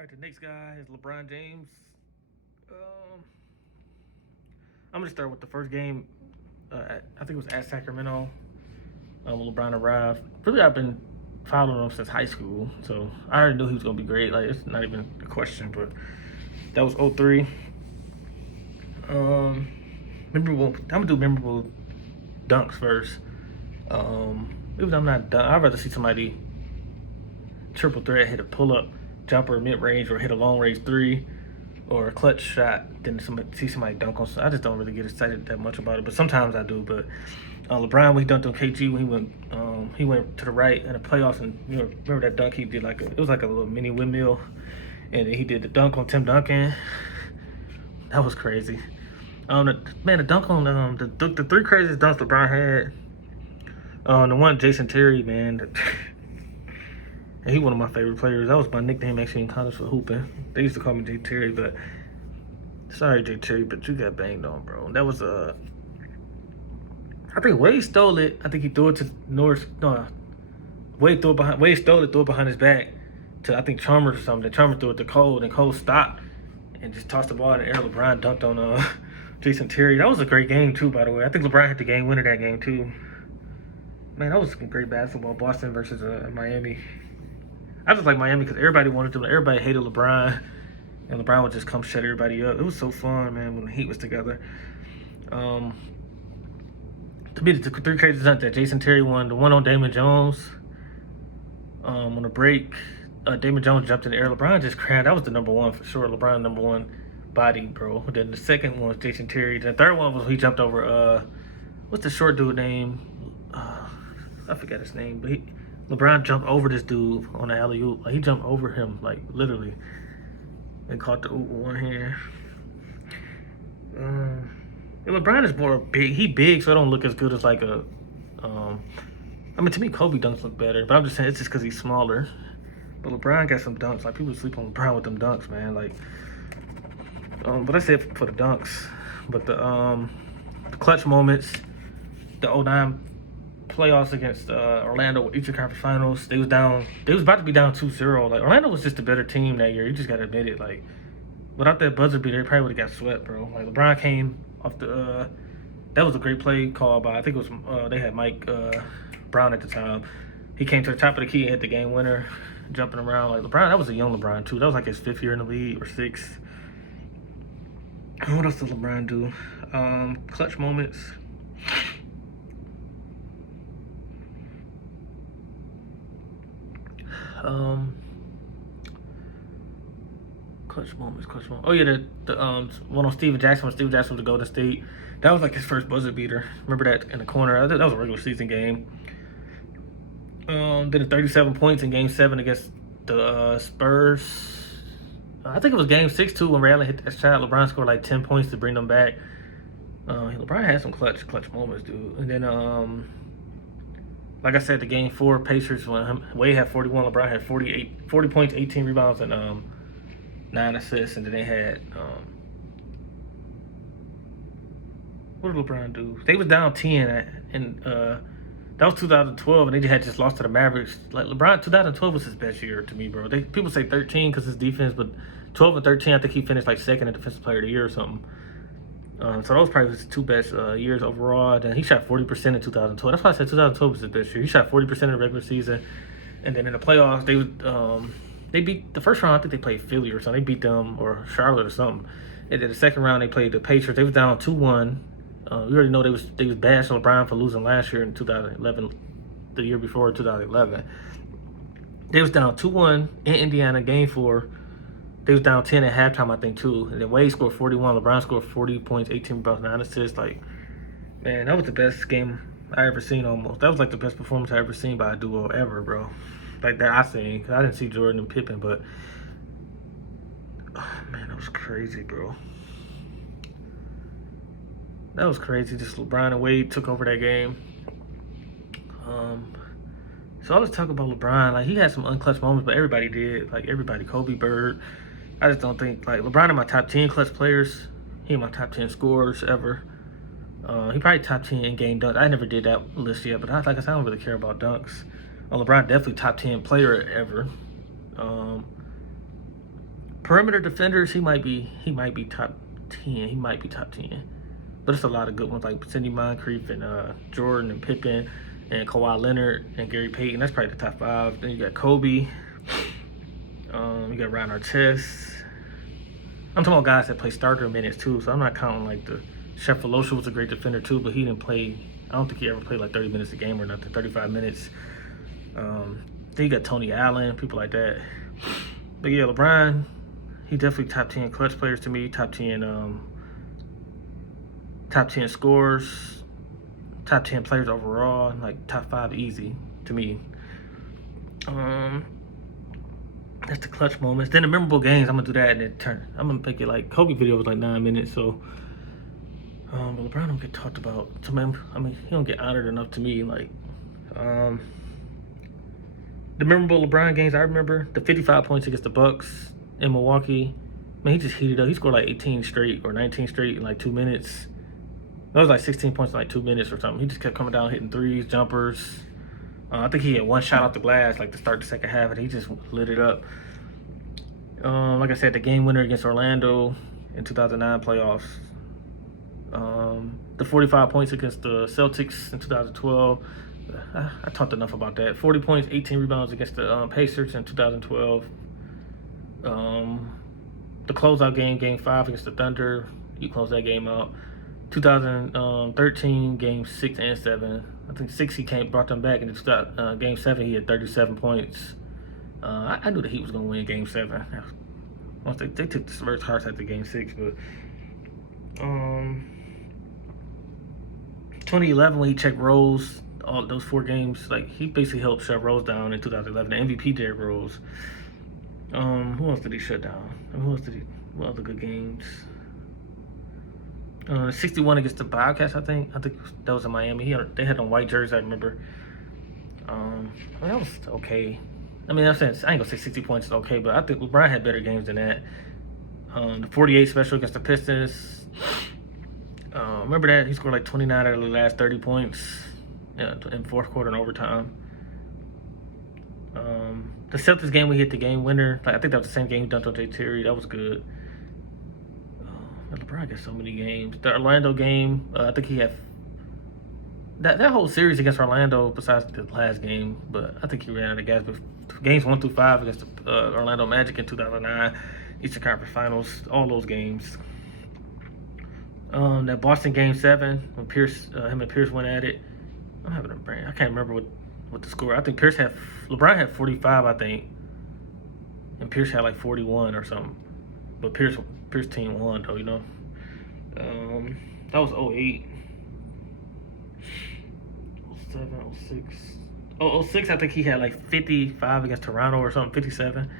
All right, the next guy is LeBron James. Um, I'm gonna start with the first game. I think it was at Sacramento. When LeBron arrived. Really, I've been following him since high school, so I already knew he was gonna be great. Like it's not even a question. But that was '03. Um, memorable. I'm gonna do memorable dunks first. Even though I'm not done, I'd rather see somebody triple threat hit a pull up jumper mid range or hit a long range three or a clutch shot than see somebody dunk on. I just don't really get excited that much about it, but sometimes I do. But LeBron, when he dunked on KG, when he went to the right in the playoffs, and remember that dunk he did it was like a little mini windmill, and then he did the dunk on Tim Duncan. That was crazy. The dunk on the three craziest dunks LeBron had. The one Jason Terry, man. And he one of my favorite players. That was my nickname actually in college for hooping. They used to call me Jay Terry, but sorry Jay Terry, but you got banged on, bro. That was I think Wade stole it. I think he threw it to Norris. No, Wade threw it behind. Wade stole it, threw it behind his back to I think Chalmers or something. Chalmers threw it to Cole, and Cole stopped and just tossed the ball in the air. LeBron dunked on Jason Terry. That was a great game too, by the way. I think LeBron hit the game winner that game too. Man, that was some great basketball. Boston versus Miami. I just like Miami because everybody wanted to. Everybody hated LeBron, and LeBron would just come shut everybody up. It was so fun, man, when the Heat was together. To me, the three crazy dunks that Jason Terry won. The one on Damon Jones. On the break, Damon Jones jumped in the air. LeBron just crammed. That was the number one for sure. LeBron number one body, bro. Then the second one was Jason Terry. The third one was he jumped over. What's the short dude name? I forgot his name, but LeBron jumped over this dude on the alley oop. Like he jumped over him, like literally, and caught the oop with one hand. And LeBron is more big. He big, so it don't look as good as like a. To me, Kobe dunks look better, but I'm just saying it's just because he's smaller. But LeBron got some dunks. Like people sleep on LeBron with them dunks, man. Like, but I said for the dunks, but the clutch moments, the '09 playoffs against Orlando Eastern Conference Finals. They was down. They was about to be down 2-0. Like Orlando was just a better team that year. You just gotta admit it. Like without that buzzer beater, they probably would have got swept, bro. Like LeBron came off the. That was a great play called by I think it was they had Mike Brown at the time. He came to the top of the key and hit the game winner, jumping around like LeBron. That was a young LeBron too. That was like his 5th year in the league or 6th. What else did LeBron do? Clutch moments. Clutch moments. Oh yeah, the one on Steven Jackson when Steven Jackson was to Golden State. That was like his first buzzer beater. Remember that in the corner? That was a regular season game. Did 37 points in Game 7 against the Spurs. I think it was Game 6 too when Ray Allen hit that shot. LeBron scored like 10 points to bring them back. LeBron had some clutch moments, dude. And then like I said, the Game 4 Pacers when Wade had 41, LeBron had 40 points, 18 rebounds, and 9 assists. And then they had what did LeBron do? They was down 10, and that was 2012, and they had just lost to the Mavericks. Like LeBron, 2012 was his best year to me, bro. People say 13 because his defense, but 12 and 13, I think he finished like second in Defensive Player of the Year or something. So those probably his 2 best years overall. Then he shot 40% in 2012. That's why I said 2012 was his best year. He shot 40% in the regular season, and then in the playoffs, they beat the first round. I think they played Philly or something. They beat them or Charlotte or something. And then the second round, they played the Patriots. They was down 2-1. We already know they was bashing LeBron for losing last year in 2011, the year before 2011. They was down 2-1 in Indiana, Game 4. They was down 10 at halftime, I think, too. And then Wade scored 41. LeBron scored 40 points, 18 rebounds, 9 assists. Like, man, that was the best game I ever seen almost. That was like the best performance I ever seen by a duo ever, bro. Like that I seen. Cause I didn't see Jordan and Pippen, but oh man, that was crazy, bro. That was crazy. Just LeBron and Wade took over that game. So I was talking about LeBron. Like he had some unclutch moments, but everybody did. Like everybody, Kobe, Bird. I just don't think like LeBron in my top 10 clutch players. He in my top 10 scorers ever. He probably top 10 in game dunks. I never did that list yet, but like I said, I don't really care about dunks. LeBron definitely top 10 player ever. Perimeter defenders, he might be top 10. He might be top 10. But it's a lot of good ones like Sidney Moncrief and Jordan and Pippen and Kawhi Leonard and Gary Payton. That's probably the top 5. Then you got Kobe. You got Ron Artest. I'm talking about guys that play starter minutes too, so I'm not counting like the Chef Falocia was a great defender too, but he didn't play. I don't think he ever played like 30 minutes a game or nothing, 35 minutes. Then you got Tony Allen, people like that. But yeah, LeBron, he definitely top 10 clutch players to me. Top 10 scores, top 10 players overall, like top 5 easy to me. That's the clutch moments. Then the memorable games, I'm gonna do that and then turn. I'm gonna make it like Kobe video was like 9 minutes, so but LeBron don't get talked about. To me, I mean, he don't get honored enough to me. Like, the memorable LeBron games, I remember the 55 points against the Bucks in Milwaukee. Man, he just heated up. He scored like 18 straight or 19 straight in like 2 minutes. That was like 16 points in like 2 minutes or something. He just kept coming down, hitting threes, jumpers. I think he had one shot off the glass like to start the second half, and he just lit it up. Like I said, the game winner against Orlando in 2009 playoffs. The 45 points against the Celtics in 2012. I talked enough about that. 40 points, 18 rebounds against the Pacers in 2012. The closeout game, Game 5 against the Thunder. You close that game out. 2013, Game 6 and 7. I think 6 he brought them back. In Game 7, he had 37 points. I knew the Heat was going to win Game 7. Once they took the Spurs' hearts after Game 6, but 2011 when he checked Rose, all those 4 games, like he basically helped shut Rose down in 2011. The MVP Derrick Rose. Who else did he shut down? What other good games? 61 against the Bobcats, I think that was in Miami. They had on white jerseys, I remember. I mean, that was okay. I mean, I ain't gonna say 60 points is okay, but I think LeBron had better games than that. The 48 special against the Pistons. Remember that? He scored like 29 out of the last 30 points in fourth quarter and overtime. The Celtics game, we hit the game winner. Like, I think that was the same game he dunked on Jay Terry. That was good. LeBron got so many games. The Orlando game, I think he had that whole series against Orlando, besides the last game, but I think he ran out of gas. But games 1 through 5 against the Orlando Magic in 2009, Eastern Conference Finals, all those games. That Boston Game 7 when him and Pierce went at it. I'm having a brain. I can't remember what the score. I think LeBron had 45, I think, and Pierce had like 41 or something. But Pierce team won though, you know. That was 08. 07, 06. 06, I think he had like 55 against Toronto or something, 57.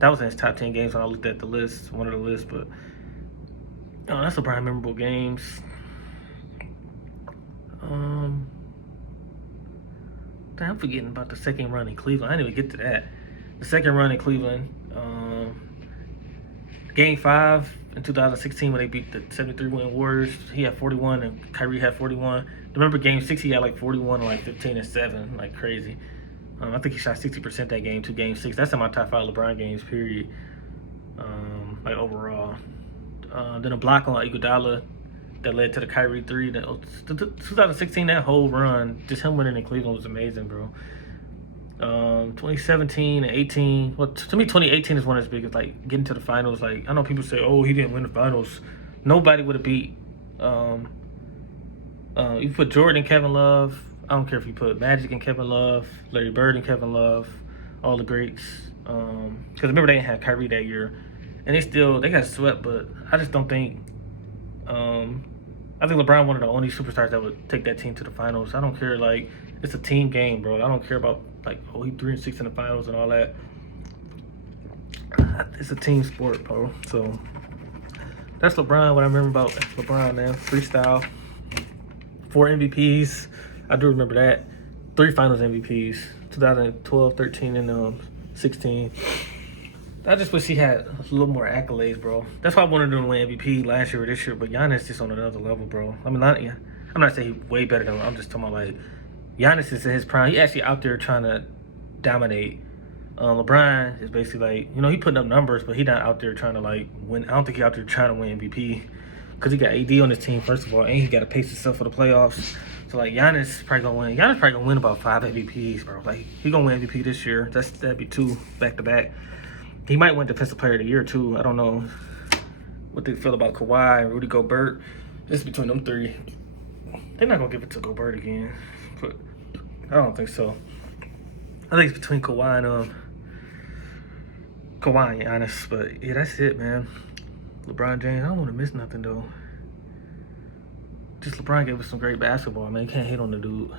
That was in his top 10 games when I looked at the list, one of the lists, but that's LeBron memorable games. I'm forgetting about the second run in Cleveland. I didn't even get to that. The second run in Cleveland, Game 5 in 2016 when they beat the 73-win Warriors, he had 41 and Kyrie had 41. Remember Game 6, he had like 41 and like 15 and 7, like crazy. I think he shot 60% that game to Game 6. That's in my top 5 LeBron games, period. Like overall. Then a block on Iguodala that led to the Kyrie 3. 2016, that whole run, just him winning in Cleveland was amazing, bro. 2017 and 18. Well, to me, 2018 is one of his biggest. Like getting to the finals. Like I know people say, "Oh, he didn't win the finals." Nobody would have beat. You put Jordan and Kevin Love. I don't care if you put Magic and Kevin Love, Larry Bird and Kevin Love, all the greats. Because remember they didn't have Kyrie that year, and they got swept. But I just don't think. I think LeBron one of the only superstars that would take that team to the finals. I don't care. Like it's a team game, bro. I don't care about like he 3-6 in the finals and all that. It's a team sport, bro. So that's LeBron. What I remember about LeBron, man. Freestyle. 4 MVPs. I do remember that. 3 finals MVPs. 2012, 13, and 16. I just wish he had a little more accolades, bro. That's why I wanted him to win MVP last year or this year. But Giannis just on another level, bro. I mean, I'm not saying he's way better than him. I'm just talking about like Giannis is in his prime. He actually out there trying to dominate. LeBron is basically like, he putting up numbers, but he not out there trying to like win. I don't think he out there trying to win MVP because he got AD on his team first of all, and he got to pace himself for the playoffs. So like Giannis probably gonna win. Giannis probably gonna win about 5 MVPs, bro. Like he gonna win MVP this year. That'd be 2 back to back. He might win Defensive Player of the Year too. I don't know what they feel about Kawhi and Rudy Gobert. It's between them 3. They're not gonna give it to Gobert again, but I don't think so. I think it's between Kawhi and Giannis. But yeah, that's it, man. LeBron James, I don't want to miss nothing though. Just LeBron gave us some great basketball, man. You can't hate on the dude.